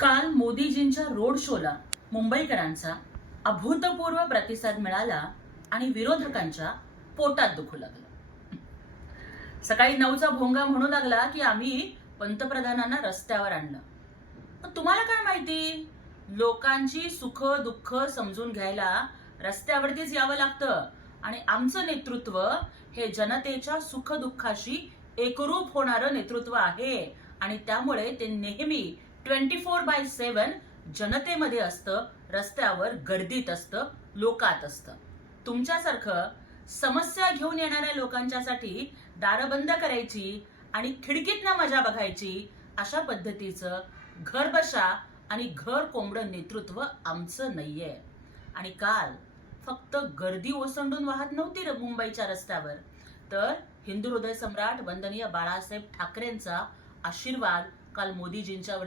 काल मोदीजींच्या रोड शोला मुंबईकरांचा अभूतपूर्व प्रतिसाद मिळाला आणि विरोधकांच्या पोटात दुखू लागलं. सकाळी 9चा भोंगा म्हणू लागला की आम्ही पंतप्रधानांना रस्त्यावर आणलं. पण तुम्हाला काय माहिती, लोकांची सुख दुःख समजून घ्यायला रस्त्यावरतीच यावं लागतं आणि आमचं नेतृत्व हे जनतेच्या सुख दुःखाशी एकरूप होणारं नेतृत्व आहे आणि त्यामुळे ते नेहमी 24/7 जनतेमध्ये असतं, रस्त्यावर गर्दीत असतं, लोकात असतं. तुमच्यासारखं समस्या घेऊन येणाऱ्या लोकांच्यासाठी दारं बंद करायची आणि खिडकीतनं मजा बघायची अशा पद्धतीचं घर बशा आणि घर कोंबडं नेतृत्व आमचं नाहीये. आणि काल फक्त गर्दी ओसंडून वाहत नव्हती मुंबईच्या रस्त्यावर, तर हिंदू हृदय सम्राट वंदनीय बाळासाहेब ठाकरेंचा आशीर्वाद काल मोदीजींच्या